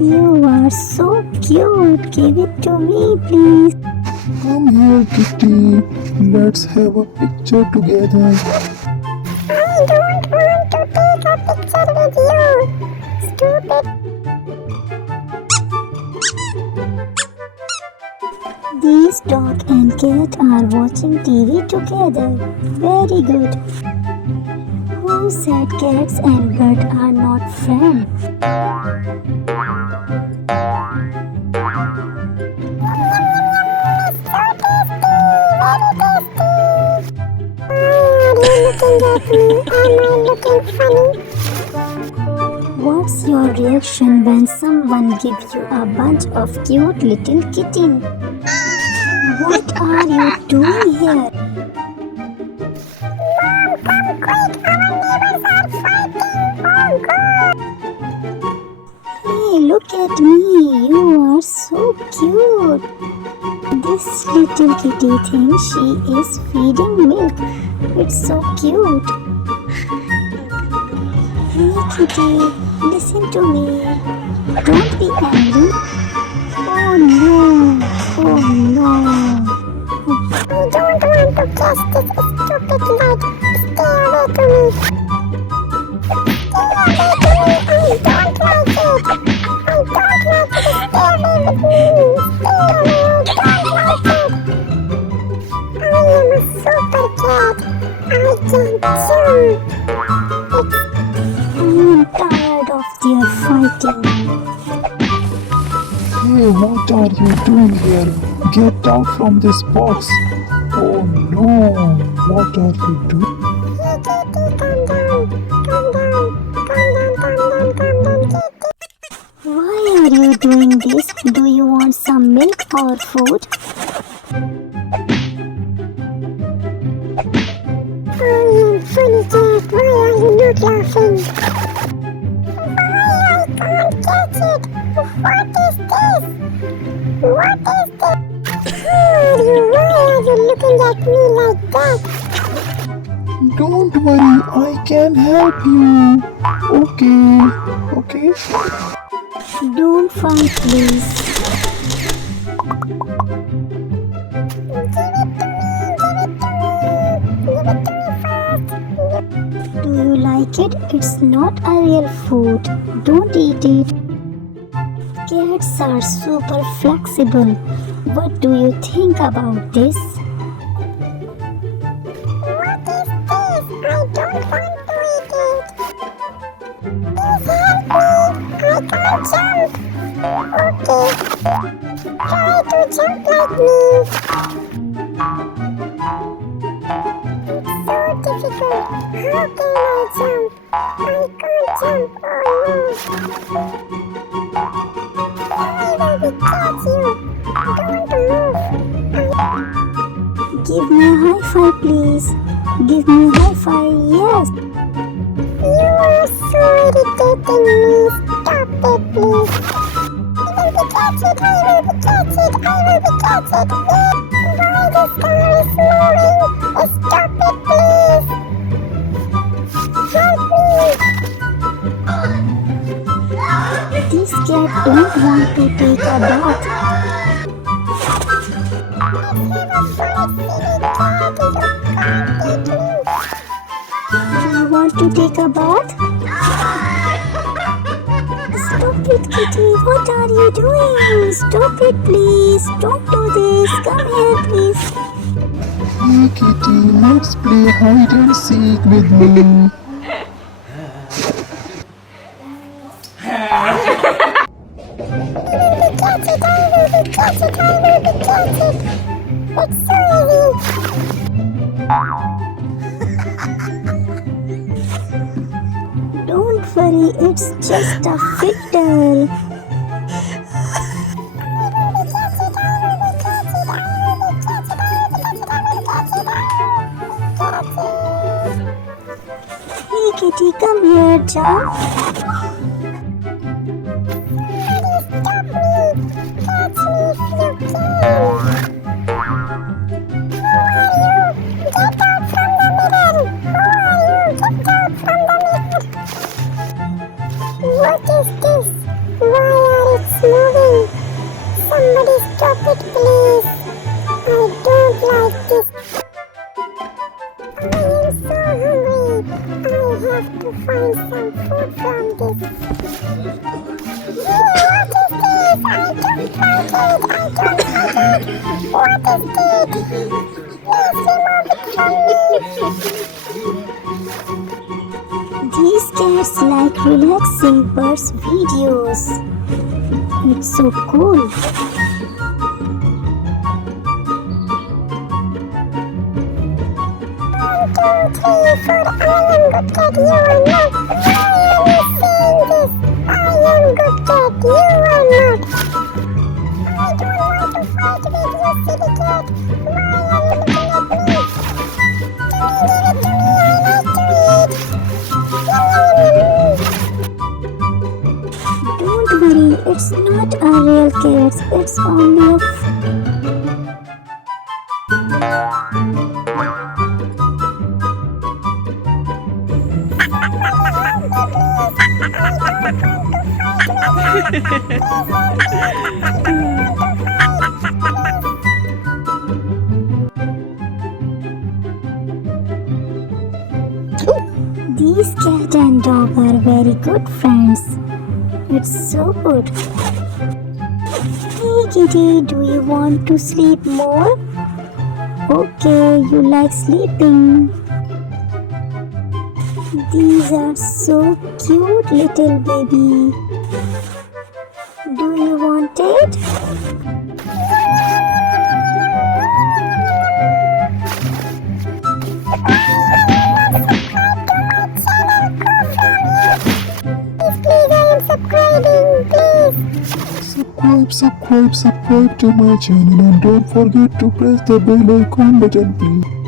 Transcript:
You are so cute. Give it to me, please. Come here, Kitty. Let's have a picture together. I don't want to take a picture with you. Stupid. These dog and cat are watching TV together. Very good. Who said cats and bird are not friends? What's your reaction when someone gives you a bunch of cute little kitten? What are you doing here? Hey, look at me. You are so cute. This little kitty thinks she is feeding milk. It's so cute. Hey kitty, listen to me. Don't be angry. Oh no. Oh no. I don't want to catch this stupid light. Stay away to me. Stay away to me. I don't like it. I don't like it. Stay away with me. Stay away. I don't like it. I am a super cat. I can jump. I'm tired of their fighting. Hey, what are you doing here? Get out from this box. Oh no, what are you doing? Hey, Kitty, calm down. Calm down. Calm down, calm down, calm down, Kitty. Why are you doing this? Do you want some milk or food? I am funny cat. Why are you not laughing? Why I can't catch it? What is this? What is this? Who are you? Why are you looking at me like that? Don't worry, I can help you. Okay. Don't fight, please. Do you like it? It's not a real food. Don't eat it. Cats are super flexible. What do you think about this? What is this? I don't want to eat it. Please help me. I can't jump. Okay. Try to jump like me. It's so difficult. How can I jump? I can't jump. Oh no. I will catch you. Don't move. Give me a high five, please. Give me a high five, yes. You are so irritating me. Stop it, please. I will catch it. I will catch it. I will catch it. Why this car is moving? Stop it, please. Help me. This cat don't want to take a bath. Do you want to take a bath? Stop it, kitty. What are you doing? Stop it, please. Don't do this. Come here, please. Hey kitty, let's play hide and seek with me. Catch it, I will be catch it, I will be catch it. It's so easy. Don't worry, it's just a fiddle. Hey kitty, come here, jump. What is this? Why are it moving? Somebody stop it, please. I don't like this. I am so hungry. I have to find some food from this. What is this? I don't like it. What is this? Please remove it from me. These cats like relaxing birds videos. It's so cool. 1, 2, 3, 4. I am good cat. You are not. Why are you saying this? I am good cat. You are not. I don't want to fight with you, silly cat. Why are you looking at me? Give it to me. I like to eat. Don't worry, it's not a real cat. It's only a These cat and dog are very good friends. It's so good. Hey kitty, do you want to sleep more? Okay, you like sleeping. These are so cute, little baby. Do you want it? Subscribe to my channel and don't forget to press the bell icon button, please.